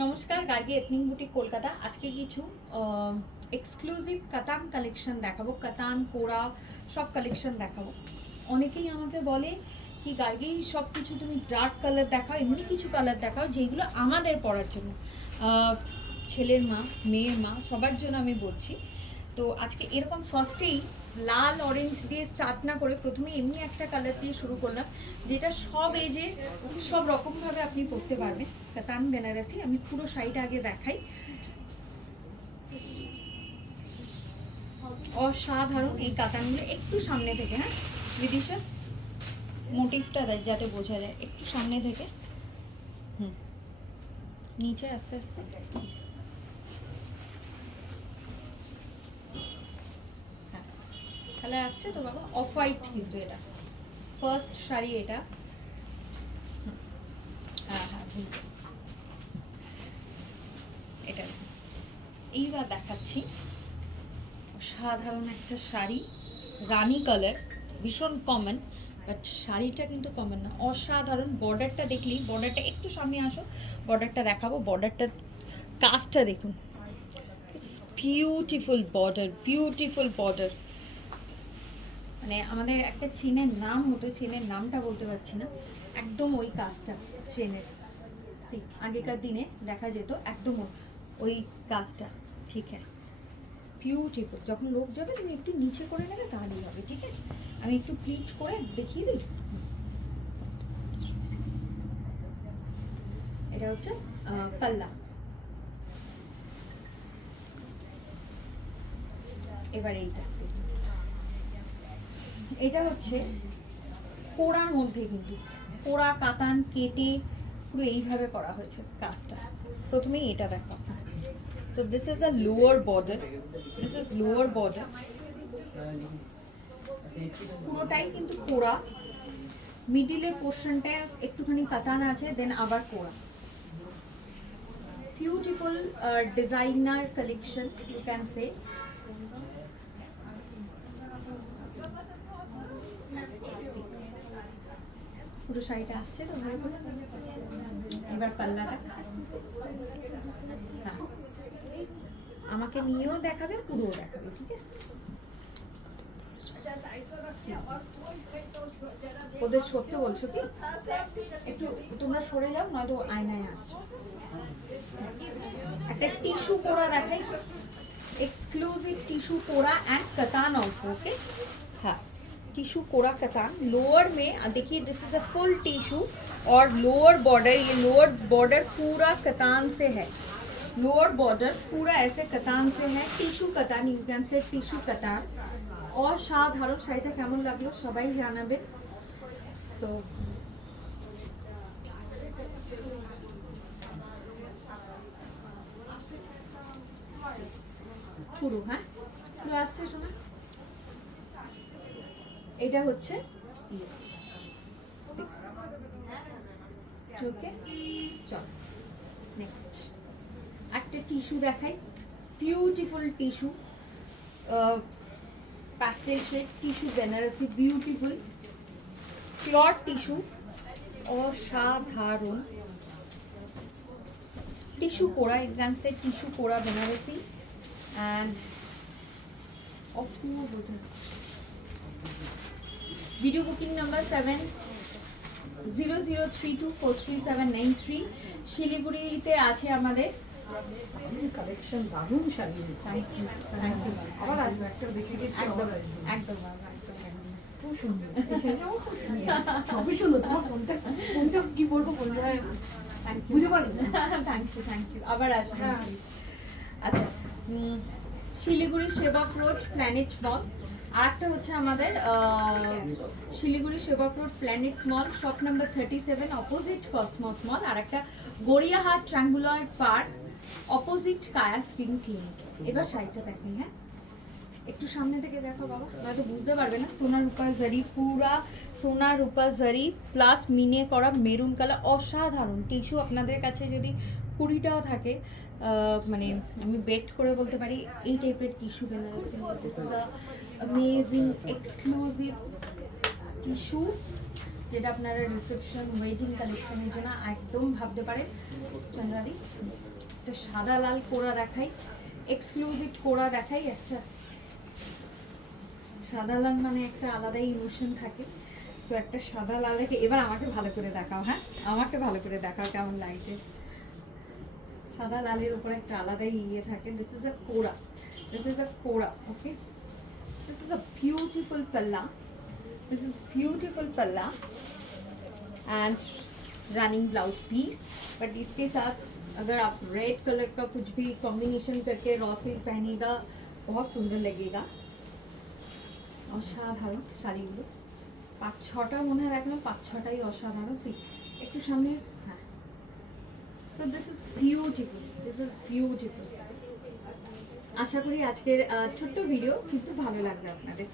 নমস্কার, Gargi ethnic boutique Kolkata. আজকে কিছু এক্সক্লুসিভ কাতান কালেকশন দেখাবো। কাতান কোরা সব কালেকশন দেখাবো। অনেকেই আমাকে বলে কি গার্গী সব কিছু তুমি ডার্ক কালার দেখাও, এমনি কিছু কালার দেখাও যেগুলো আমাদের পরার জন্য, ছেলের মা, মেয়ের মা, সবার জন্য আমি বলছি। তো আজকে এরকম ফার্স্টেই লাল অরেঞ্জ দিয়ে স্টার্ট না করে প্রথমে এমনি একটা কালার দিয়ে শুরু করলাম, যেটা সব এজে সব রকমভাবে আপনি পরতে পারবেন। কাতান বেনারসি। আমি পুরো শাড়িটা আগে দেখাই। অসাধারণ এই কাতানগুলো। একটু সামনে থেকে, হ্যাঁ বিদিশা, মোটিভটা যাতে বোঝা যায়, একটু সামনে থেকে। নিচে আস্তে আস্তে। হ্যাঁ, কালার আসছে তো বাবা। অফ হোয়াইট কিন্তু এটা ফার্স্ট শাড়ি। এটা হ্যাঁ হ্যাঁ, এটা এইবার দেখাচ্ছি। সাধারণ একটা শাড়ি, রানী কালার, ভীষণ কমন, বাট শাড়িটা কিন্তু কমন না, অসাধারণ। বর্ডারটা দেখলি, বর্ডারটা একটু সামনে আসো, বর্ডারটা দেখাবো। বর্ডারটার কাজটা দেখুন, বিউটিফুল বর্ডার, বিউটিফুল বর্ডার। মানে আমাদের একটা চেনের নাম হতো, চেনের নামটা বলতে পারছি না, একদম ওই কাজটা চেনের। আগেকার দিনে দেখা যেত একদম ওই কাজটা। ঠিক আছে, বিউটিফুল। যখন লোক যাবে তুমি একটু নিচে করে নেবে তাহলেই হবে, ঠিক আছে? আমি একটু প্লিট করে দেখিয়ে দিই। এটা হচ্ছে পাল্লা। এবার এইটা, এটা হচ্ছে কোড়ার মধ্যে, কিন্তু কোড়া কাতান কেটে পুরো এইভাবে করা হয়েছে কাজটা। প্রথমেই এটা দেখো। So this is a lower border, this is lower border. পুরোটাই কিন্তু কোড়া, মিডিলের পোর্শনটা একটুখানি কাতান আছে, দেন আবার কোড়া। Beautiful designer collection you can say. পুরো শাড়িটা আসছে তো ভালো করে। এবার পাল্লাটা, হ্যাঁ আমাকে নিয়েও দেখাবে, পুরোও দেখাবে, ঠিক আছে? ওদের সত্যি বলছো কি? একটু তোমরা সরে যাও, নয়তো আয়নায় আসছো। একটা টিস্যু কোড়া দেখাই, exclusive tissue kora and katan also. Okay, हाँ टिश्यू कोड़ा कतान। लोअर में देखिए, this is a full tissue और लोअर बॉर्डर, ये लोअर बॉर्डर पूरा कतान से है। लोअर बॉर्डर पूरा ऐसे कतान से है, tissue katan, you can say tissue katan. और সাধারণ শাড়িটা কেমন লাগলো সবাই জানাবে। তো পুরো, হ্যাঁ পুরো আসছে শোনা। এটা হচ্ছে ওকে, চল নেক্সট একটা টিস্যু দেখাই। Beautiful tissue, pastel shade tissue Banarasi, beautiful pure tissue, অসাধারণ টিস্যু কোড়া, এখান সে টিস্যু কোড়া বেনারসি অ্যান্ড অপূর্ব। Video booking number 7003243793। শিলিগুড়িতে আছে আমাদের কালেকশন, দারুণ শাড়ি। Thank you, thank you. আবার আসবো, একটা দেখে গেছি, একদম আবার আসবো। একদম একদম একদম। খুব সুন্দর এই শাড়িটাও খুব সুন্দর, সবই সুন্দর। তোমার কোনটা কোনটা কি বলবো বলতে হয় বুঝতে পারি না। থ্যাংক ইউ, থ্যাংক ইউ, আবার আসবেন। হ্যাঁ। আচ্ছা, শিলিগুড়ি সেবক রোড প্ল্যানেট মল। আর একটা হচ্ছে আমাদের শিলিগুড়ি সেবক রোড প্ল্যানেট মল, শপ নাম্বার 37, অপোজিট কসমস মল। আর একটা গড়িয়াহাট ট্রায়াঙ্গুলার পার্ক, অপোজিট কায়া স্কিন ক্লিনিক। এবার শাড়িটা দেখেন, হ্যাঁ একটু সামনে থেকে দেখো বাবা, নয়তো বুঝতে পারবে না। সোনা রূপা জারি, পুরা সোনা রূপা জারি প্লাস মিনে করা মেরুন কালার, অসাধারণ টিস্যু। আপনাদের কাছে যদি 20টাও থাকে, মানে আমি বেট করে বলতে পারি এই টাইপের tissue Banarasi. This is a amazing exclusive tissue যেটা আপনারা রিসেপশন ওয়েডিং কালেকশনের জন্য একদম ভাবতে পারেন। চন্দ্রাদি একটা সাদা লাল কোড়া দেখাই, এক্সক্লুসিভ কোড়া দেখাই। একটা সাদা লাল মানে একটা আলাদাই ইমোশন থাকে, তো একটা সাদা লাল দেখে এবার আমাকে ভালো করে দেখাও। হ্যাঁ, আমাকে ভালো করে দেখাও কেমন লাগছে। সাদা লালের উপর একটা আলাদাই ইয়ে থাকে। This is the kora, this is the kora. Okay, this is a beautiful palla, this is beautiful palla and running blouse piece. But इसके साथ अगर आप रेड कलर का कुछ भी कॉम्बिनेशन करके रॉ सिल्क पहनेगा बहुत सुंदर लगेगा। অসাধারণ শাড়িগুলো, 5-6টা মনে হয় রাখলাম, 5-6টাই অসাধারণ। একটু সামনে, হ্যাঁ। So this is beautiful, this is beautiful. আশা করি আজকের ছোট্ট ভিডিও কিন্তু ভালো লাগবে আপনাদের।